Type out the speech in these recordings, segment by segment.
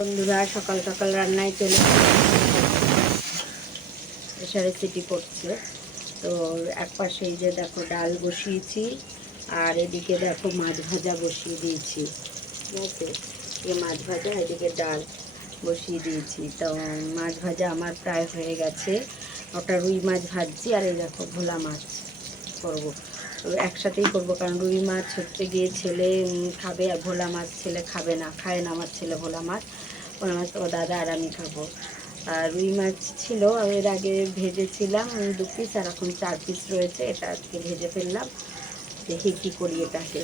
বন্ধুরা, সকাল সকাল রান্নায় চলে প্রেশারে সিটি পড়ছে। তো এক পাশে এই যে দেখো ডাল বসিয়েছি, আর এদিকে দেখো মাছ ভাজা বসিয়ে দিয়েছি। ঠিক আছে? এদিকে মাছ ভাজা, এদিকে ডাল বসিয়ে দিয়েছি। তো মাছ ভাজা আমার প্রায় হয়ে গেছে। ওটা রুই মাছ ভাজছি, আর এই দেখো ভোলা মাছ করব। একসাথেই করব, কারণ রুই মাছ হচ্ছে গিয়ে ছেলে খাবে আর ভোলা মাছ ছেলে খাবে না, খায় না আমার ছেলে ভোলা মাছ ভোলা মাছ তো দাদা আর আমি খাব। আর রুই মাছ ছিল এর আগে ভেজেছিলাম দু পিস আর এখন চার পিস রয়েছে, এটা আজকে ভেজে ফেললাম, দেখি কি করি এটাকে।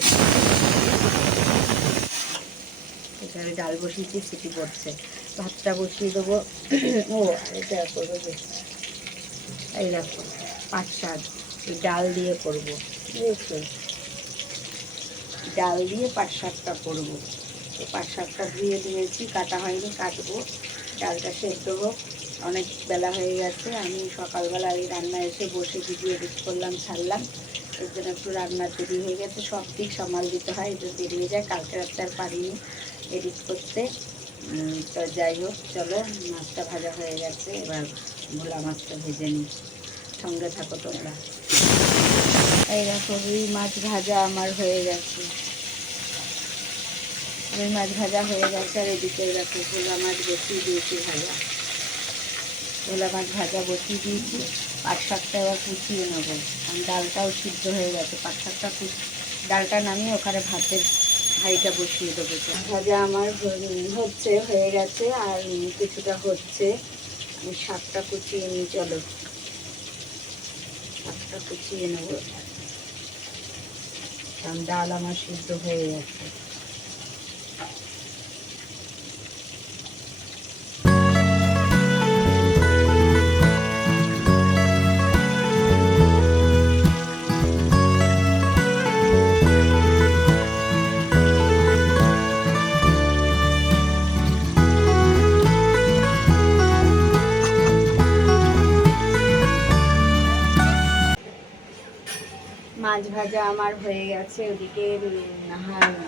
এখানে ডাল বসিয়েছি, সিটি পড়ছে ভাতটা বসিয়ে দেবো। ও, এটা করব এই দেখো পাট শাক ডাল দিয়ে করব। বুঝেছ ডাল দিয়ে পাট শাকটা করব। তো পাট শাকটা ধুয়ে নিয়েছি, কাটা হয়নি, কাটবো। ডালটা সেদ্ধ হোক, অনেক বেলা হয়ে গেছে। আমি সকালবেলা এই রান্না এসে বসে ভিডিও এডিট করলাম, ছাড়লাম। এর জন্য একটু রান্নার দেরি হয়ে গেছে, সব দিক সামাল দিতে হয় জন্য দেরি হয়ে যায়, কালকে রাত্রে আর পারিনি এডিট করতে। তো যাই হোক, চলো, মাছটা ভাজা হয়ে গেছে, এবার ভোলা মাছটা ভেজে নিই। সঙ্গে থাকো তোমরা। এই দেখো, রুই মাছ ভাজা আমার হয়ে গেছে। রুই মাছ ভাজা হয়ে গেছে, আর এদিকে দেখো, ভোলা মাছ বসিয়ে দিয়েছি ভাজা। ভোলা মাছ ভাজা বসিয়ে দিয়েছি পাট শাকটা এবার কুচিয়ে নেব। কারণ ডালটাও সিদ্ধ হয়ে গেছে পাট শাকটা ডালটা নামিয়ে ওখানে ভাতের হাঁড়িটা বসিয়ে দেবো। ভাজা আমার হচ্ছে, হয়ে গেছে, আর কিছুটা হচ্ছে, আমি শাকটা কুচিয়ে নিই, চলো। শাকটা কুচিয়ে নেব। কারণ ডাল আমার সিদ্ধ হয়ে গেছে। গেছে ওদিকে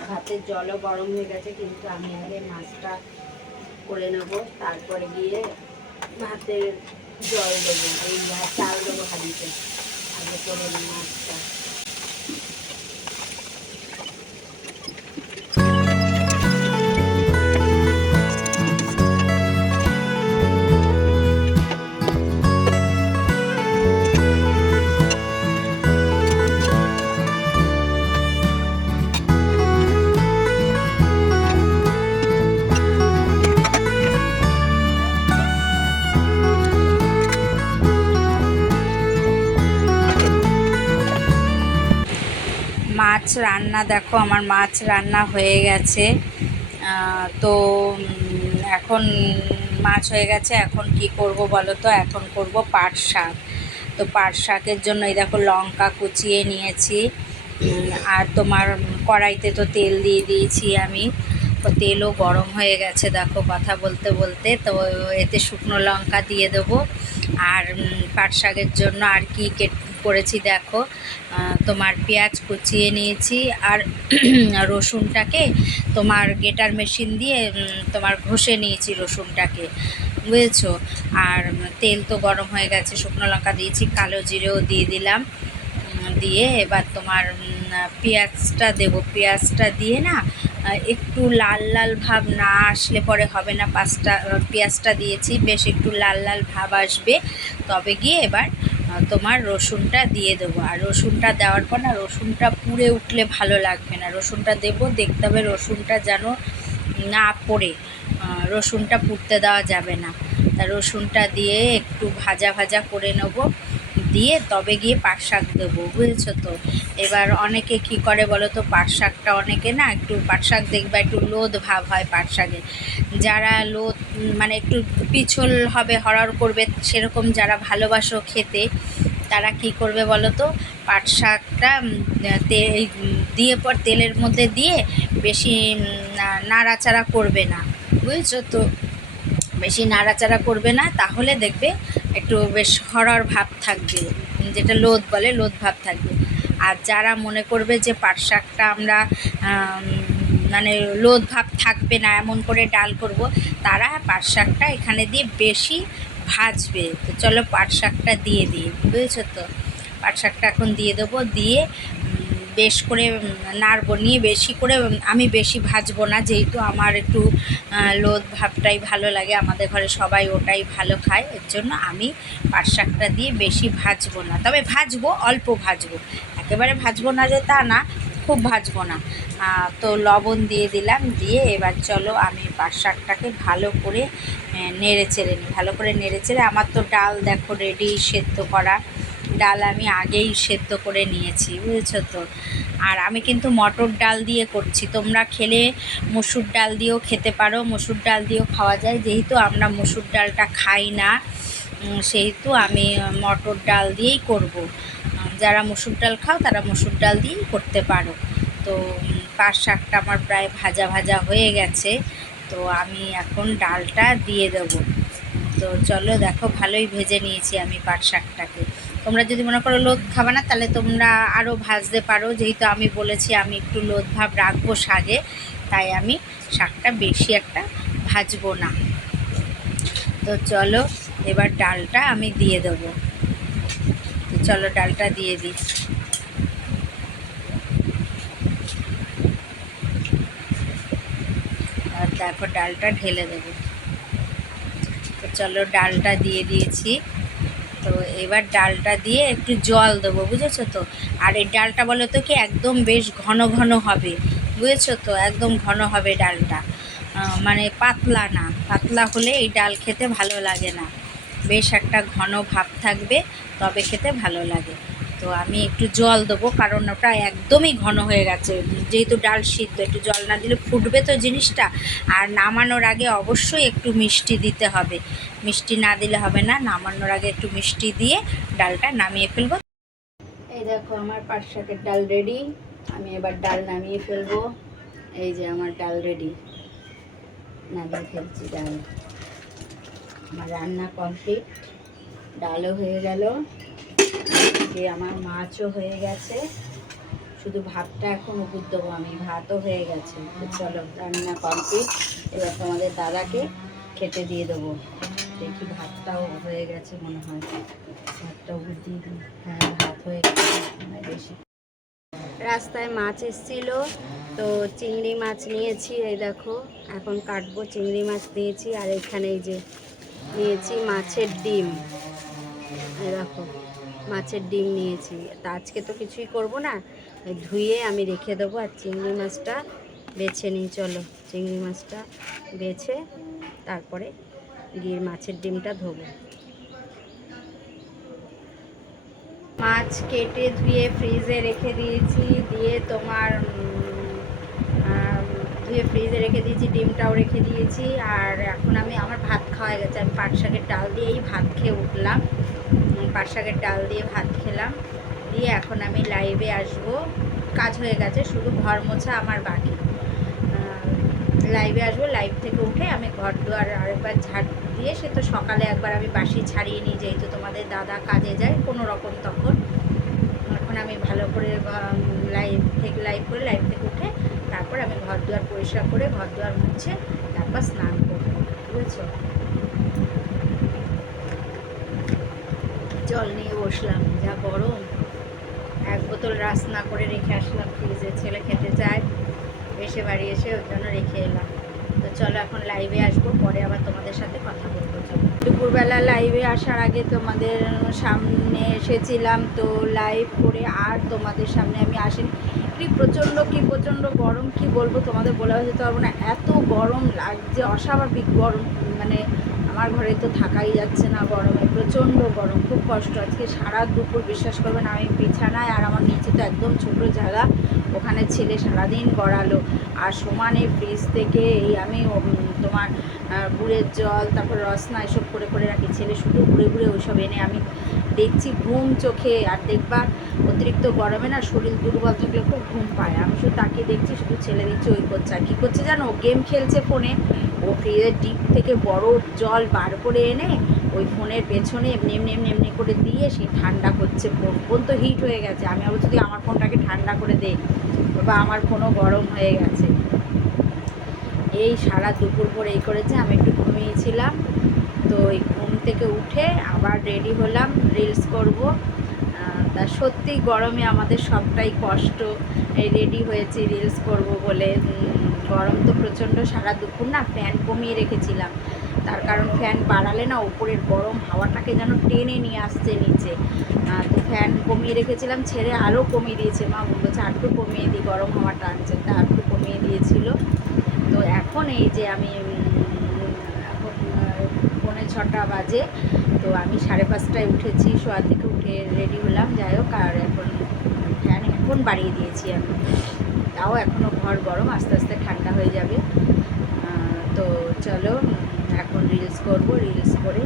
ভাতের জলও গরম হয়ে গেছে, কিন্তু আমি আগে মাছটা করে নেব, তারপরে গিয়ে ভাতের জল দেবো, এই চাল দেবো হাঁড়িতে আগে করে মাছটা। রান্না, দেখো আমার মাছ রান্না হয়ে গেছে। তো এখন মাছ হয়ে গেছে, এখন কি করব বলো তো? এখন করব পাট শাক। তো পাট শাকের জন্য এই দেখো লঙ্কা কুচিয়ে নিয়েছি। আর তোমার কড়াইতে তো তেল দিয়ে দিয়েছি আমি। তো তেলও গরম হয়ে গেছে, দেখো কথা বলতে বলতে। তো এতে শুকনো লঙ্কা দিয়ে দেবো। আর পাট শাকের জন্য আর কি করেছি, দেখো। তোমার পেঁয়াজ কুচিয়ে নিয়েছি আর রসুনটাকে তোমার গেটার মেশিন দিয়ে তোমার ঘষে নিয়েছি রসুনটাকে, বুঝেছ? আর তেল তো গরম হয়ে গেছে, শুকনো লঙ্কা দিয়েছি, কালো জিরেও দিয়ে দিলাম দিয়ে এবার তোমার পেঁয়াজটা দেবো। পেঁয়াজটা দিয়ে না একটু লাল লাল ভাব না আসলে পরে হবে না, পাঁচটা, পেঁয়াজটা দিয়েছি, বেশ একটু লাল লাল ভাব আসবে। তবে গিয়ে এবার তোমার রসুনটা দিয়ে দেবো। আর রসুনটা দেওয়ার পর না, রসুনটা পুড়ে উঠলে ভালো লাগবে না। রসুনটা দেবো, দেখতে হবে রসুনটা যেন না পড়ে। রসুনটা পুড়তে দেওয়া যাবে না। তা রসুনটা দিয়ে একটু ভাজা ভাজা করে নেব। দিয়ে তবে গিয়ে পাট শাক দেবো, বুঝেছ তো? এবার অনেকে কি করে বলো তো, পাট শাকটা অনেকে না একটু পাট শাক দেখবে, একটু লোদ ভাব হয় পাট শাকের। যারা লোদ মানে একটু পিছল হবে, হরহর করবে, সেরকম যারা ভালোবাসো খেতে, তারা কি করবে বলো তো? পাট শাকটা দিয়ে পর তেলের মধ্যে দিয়ে বেশি নাড়াচাড়া করবে না, বুঝেছ তো? বেশি নাড়াচাড়া করবে না, তাহলে দেখবে একটু বেশ হরর ভাব থাকবে। যেটা লোদ বলে, লোদ ভাব থাকবে। আর যারা মনে করবে যে পাট শাকটা আমরা মানে লোদ ভাব থাকবে না, এমন করে ডাল করব, তারা পাট শাকটা এখানে দিয়ে বেশি ভাজবে। তো চলো পাট শাকটা দিয়ে দিই, বুঝেছ তো? পাট শাকটা এখন দিয়ে দেবো, দিয়ে বেশ করে নাড়বো, নিয়ে বেশি করে আমি বেশি ভাজবো না। যেহেতু আমার একটু লোদ ভাবটাই ভালো লাগে, আমাদের ঘরে সবাই ওটাই ভালো খায়, এর জন্য আমি পাট শাকটা দিয়ে বেশি ভাজবো না। তবে ভাজবো, অল্প ভাজবো। একেবারে ভাজবো না যে তা না, খুব ভাজবো না। তো লবণ দিয়ে দিলাম, দিয়ে এবার চলো আমি পাট শাকটাকে ভালো করে নেড়ে চেড়ে নিই। ভালো করে নেড়ে চেড়ে, আমার তো ডাল দেখো রেডি, সেদ্ধ করা। ডাল আমি আগেই সেদ্ধ করে নিয়েছি, বুঝেছ তো? আর আমি কিন্তু মটর ডাল দিয়ে করছি। তোমরা খেলে মসুর ডাল দিয়েও খেতে পারো, মসুর ডাল দিয়েও খাওয়া যায়। যেহেতু আমরা মসুর ডালটা খাই না সেহেতু আমি মটর ডাল দিয়েই করব। যারা মসুর ডাল খাও, তারা মসুর ডাল দিয়েই করতে পারো। তো পাট শাকটা আমার প্রায় ভাজা ভাজা হয়ে গেছে। তো আমি এখন ডালটা দিয়ে দেবো। তো চলো দেখো, ভালোই ভেজে নিয়েছি আমি পাট শাকটাকে। তোমরা যদি মনে করো লোদ খাবে না, তাহলে তোমরা আরও ভাজতে পারো। যেহেতু আমি বলেছি আমি একটু লোদ ভাব রাখব শাকে, তাই আমি শাকটা বেশি একটা ভাজবো না। তো চলো, এবার ডালটা আমি দিয়ে দেবো। তো চলো ডালটা দিয়ে দিই। আর তারপর ডালটা ঢেলে দেবো। তো চলো ডালটা দিয়ে দিয়েছি। তো এবার ডালটা দিয়ে একটু জল দেবো, বুঝেছ তো? আর এই ডালটা বলো তো কি একদম বেশ ঘন ঘন হবে, বুঝেছ তো? একদম ঘন হবে ডালটা। মানে পাতলা না, পাতলা হলে এই ডাল খেতে ভালো লাগে না। বেশ একটা ঘন ভাব থাকবে, তবে খেতে ভালো লাগে। তো আমি একটু জল দেবো, কারণ ওটা একদমই ঘন হয়ে গেছে। যেহেতু ডাল সিদ্ধ, একটু জল না দিলে ফুটবে তো জিনিসটা। আর নামানোর আগে অবশ্যই একটু মিষ্টি দিতে হবে। মিষ্টি না দিলে হবে না, নামানোর আগে একটু মিষ্টি দিয়ে ডালটা নামিয়ে ফেলব। এই দেখো, আমার পাট শাকের ডাল রেডি। আমি এবার ডাল নামিয়ে ফেলব। এই যে আমার ডাল রেডি। নামিয়ে ফেলছি ডাল। আমার রান্না কমপ্লিট। ডালও হয়ে গেল। যে আমার মাছও হয়ে গেছে। শুধু ভাতটা এখন উপর দেবো আমি, ভাতও হয়ে গেছে। চলো, রান্না কমপ্লিট এবার তোমাদের দাদাকে খেতে দিয়ে দেবো। দেখি ভাতটাও হয়ে গেছে মনে হয়। ভাতটা উপর দিয়ে দিই। হ্যাঁ ভাত হয়ে গেছে। বেশি। রাস্তায় মাছ এসেছিল। তো চিংড়ি মাছ নিয়েছি, এই দেখো। এখন কাটবো, চিংড়ি মাছ নিয়েছি। আর এখানে যে নিয়েছি মাছের ডিম। এই দেখো। মাছের ডিম নিয়েছি। তা আজকে তো কিছুই করব না। ধুয়ে আমি রেখে দেবো আর চিংড়ি মাছটা বেছে নিই, চলো। চিংড়ি মাছটা বেছে তারপরে গিয়ে মাছের ডিমটা ধোবো। মাছ কেটে ধুয়ে ফ্রিজে রেখে দিয়েছি, দিয়ে তোমার ধুয়ে ফ্রিজে রেখে দিয়েছি, ডিমটাও রেখে দিয়েছি। আর এখন আমি, আমার ভাত খাওয়া গেছে, আমি পাট শাকের ডাল দিয়েই ভাত খেয়ে উঠলাম। পাট ডাল দিয়ে ভাত খেলাম। দিয়ে এখন আমি লাইভে আসব। কাজ হয়ে গেছে, শুধু ঘর মোছা আমার বাকি। লাইভে আসব লাইভ থেকে উঠে আমি ঘর দুয়ার আরেকবার ঝাড় দিয়ে, সে তো সকালে একবার আমি বাসি ছাড়িয়ে নিই, যেহেতু তোমাদের দাদা কাজে যায় কোনো রকম তখন। এখন আমি ভালো করে লাইভ থেকে লাইভ করে লাইভ থেকে উঠে তারপর আমি ঘর দুয়ার পরিষ্কার করে, ঘর দুয়ার মুছে তারপর স্নান করব, বুঝেছ? জল নিয়ে বসলাম, যা গরম। এক বোতল রাস না করে রেখে আসলাম ফ্রিজে। ছেলে খেতে চায়, এসে বাড়ি এসে ওর জন্য রেখে এলাম। তো চলো এখন লাইভে আসব, পরে আবার তোমাদের সাথে কথা বলব, চলো। দুপুরবেলা লাইভে আসার আগে তোমাদের সামনে এসেছিলাম, তো লাইভ করে আর তোমাদের সামনে আমি আসিনি। কি প্রচণ্ড কি প্রচণ্ড গরম, কি বলব তোমাদের বলা যেতে পারব না। এত গরম লাগছে, অস্বাভাবিক গরম মানে আমার ঘরে তো থাকাই যাচ্ছে না, গরমে প্রচণ্ড গরম, খুব কষ্ট। আজকে সারা দুপুর বিশ্বাস করবেন আমি বিছানায় আর আমার নিচে তো একদম ছোটো জায়গা ওখানে ছেলে সারাদিন গড়ালো। আর সমানে ফ্রিজ থেকে এই আমি তোমার গুড়ের জল, তারপর রসনা এসব করে করে রাখি, ছেলে শুধু ঘুরে ঘুরে ওইসব এনে আমি দেখছি ঘুম চোখে। আর দেখবা, অতিরিক্ত গরমে না শরীর দুর্বল থাকলে খুব ঘুম পায়। আমি শুধু তাকে দেখছি, শুধু ছেলে দিচ্ছে ওই করছে। আর কী করছে জানো? গেম খেলছে ফোনে ও ফ্রিজের ডিপ থেকে বরফ জল বার করে এনে ওই ফোনের পেছনে এমনি এমনি এমনি এমনি করে দিয়ে সেই ঠান্ডা করছে। ফোন ফোন তো হিট হয়ে গেছে। আমি আবার যদি আমার ফোনটাকে ঠান্ডা করে দে বা আমার ফোনও গরম হয়ে গেছে। এই সারা দুপুর ভোর এই করেছে। আমি একটু ঘুমিয়েছিলাম। তো এই ঘুম থেকে উঠে আবার রেডি হলাম। রিলস করব। তা সত্যি গরমে আমাদের সবটাই কষ্ট। রেডি হয়েছি রিলস করব বলে। গরম তো প্রচণ্ড, সারা দুপুর না ফ্যান কমিয়ে রেখেছিলাম। তার কারণ ফ্যান বাড়ালে না উপরের গরম হাওয়াটাকে যেন টেনে নিয়ে আসছে নিচে। তো ফ্যান কমিয়ে রেখেছিলাম, ছেড়ে আরও কমিয়ে দিয়েছে মা। বলছে আর একটু কমিয়ে দিই, গরম হাওয়াটা আনছে। তা আর একটু কমিয়ে দিয়েছিল। তো এখন এই যে আমি পৌনে ছটা বাজে। তো আমি সাড়ে পাঁচটায় উঠেছি শোয়া থেকে উঠে রেডি হলাম। যাই হোক, আর এখন, ফ্যান এখন বাড়িয়ে দিয়েছি আমি। তাও এখনও ঘর গরম, আস্তে আস্তে ঠান্ডা হয়ে যাবে। তো চলো, এখন রিলস করব রিলস করে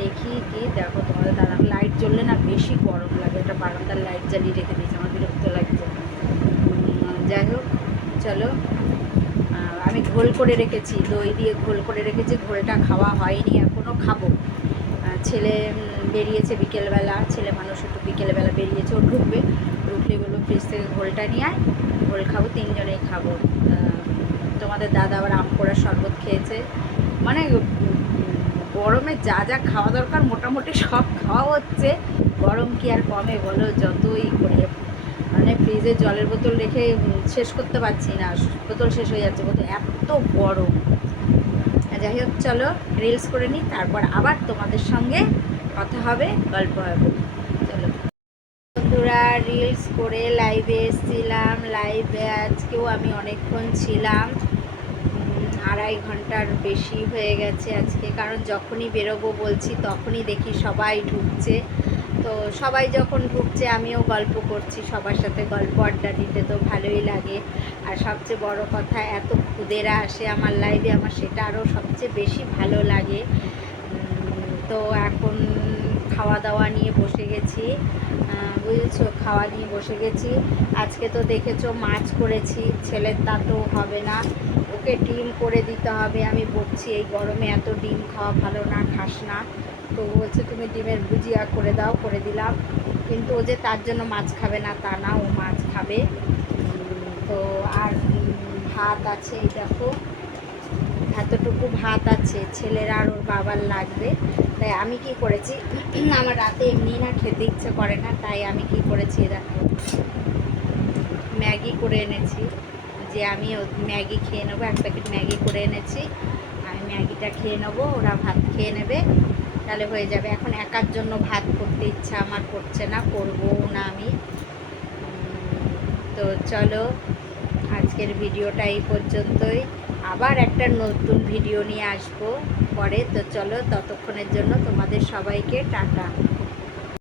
দেখি কি, দেখো তোমাদের দাদা লাইট জ্বললে না বেশি গরম লাগে। একটা বারান্দার লাইট জ্বালিয়ে রেখে দিয়েছে, আমার বিরক্ত লাগছে। যাই হোক, চলো। আমি ঘোল করে রেখেছি, দই দিয়ে ঘোল করে রেখেছি, ঘোলটা খাওয়া হয়নি এখনও খাব। ছেলে বেরিয়েছে বিকেলবেলা, ছেলে মানুষ একটু বিকেলবেলা বেরিয়েছে, ও ঢুকবে। ঢুকলে বলব ফ্রিজ থেকে ঘোলটা নিয়ে আয়, ঘোল খাব, তিনজনেই খাব। তোমাদের দাদা আবার আম পোড়ার শরবত খেয়েছে। মানে গরমে যা যা খাওয়া দরকার মোটামুটি সব খাওয়া হচ্ছে। গরম কি আর কমে বলো, যতই করে। মানে ফ্রিজে জলের বোতল রেখে শেষ করতে পারছি না। বোতল শেষ হয়ে যাচ্ছে, বোতল এত গরম। যাই হোক, চলো রিলস করে নিই, তারপর আবার তোমাদের সঙ্গে কথা হবে, গল্প হবে। চলো। বন্ধুরা রিলস করে লাইভে এসেছিলাম লাইভে আজকেও আমি অনেকক্ষণ ছিলাম। আড়াই ঘণ্টার বেশি হয়ে গেছে আজকে। কারণ যখনই বেরোবো বলছি, তখনই দেখি সবাই ঢুকছে। তো সবাই যখন ঢুকছে, আমিও গল্প করছি, সবার সাথে গল্প আড্ডা দিতে তো ভালোই লাগে। আর সবচেয়ে বড় কথা, এত খুদেরা আসে আমার লাইভে আমার সেটা আরও সবচেয়ে বেশি ভালো লাগে। তো এখন খাওয়া দাওয়া নিয়ে বসে গেছি। বুঝেছ? খাওয়া নিয়ে বসে গেছি। আজকে তো দেখেছ, মাছ করেছি, ছেলের তা তো হবে না। ওকে ডিম করে দিতে হবে। আমি বলছি, এই গরমে এত ডিম খাওয়া ভালো না, খাস না। তো বলছে, তুমি ডিমের ভুজিয়া করে দাও, করে দিলাম। কিন্তু ও যে তার জন্য মাছ খাবে না, তা না, ও মাছ খাবে। তো আর ভাত আছে, এই দেখো। এতটুকু ভাত আছে, ছেলের আর ওর বাবার লাগবে। তাই আমি কি করেছি, আমার রাতে এমনি না খেতে ইচ্ছে করে না, তাই আমি কি করেছি দেখো। ম্যাগি করে এনেছি। যে আমি ম্যাগি খেয়ে নেব, এক প্যাকেট ম্যাগি করে এনেছি। আমি ম্যাগিটা খেয়ে নেব, ওরা ভাত খেয়ে নেবে। তাহলে হয়ে যাবে। এখন একার জন্য ভাত করতে ইচ্ছা আমার করছে না, করব না আমি। তো চলো, আজকের ভিডিওটা এই পর্যন্তই। আবার একটা নতুন ভিডিও নিয়ে আসব পরে। তো চলো, ততক্ষণের জন্য তোমাদের সবাইকে টাটা।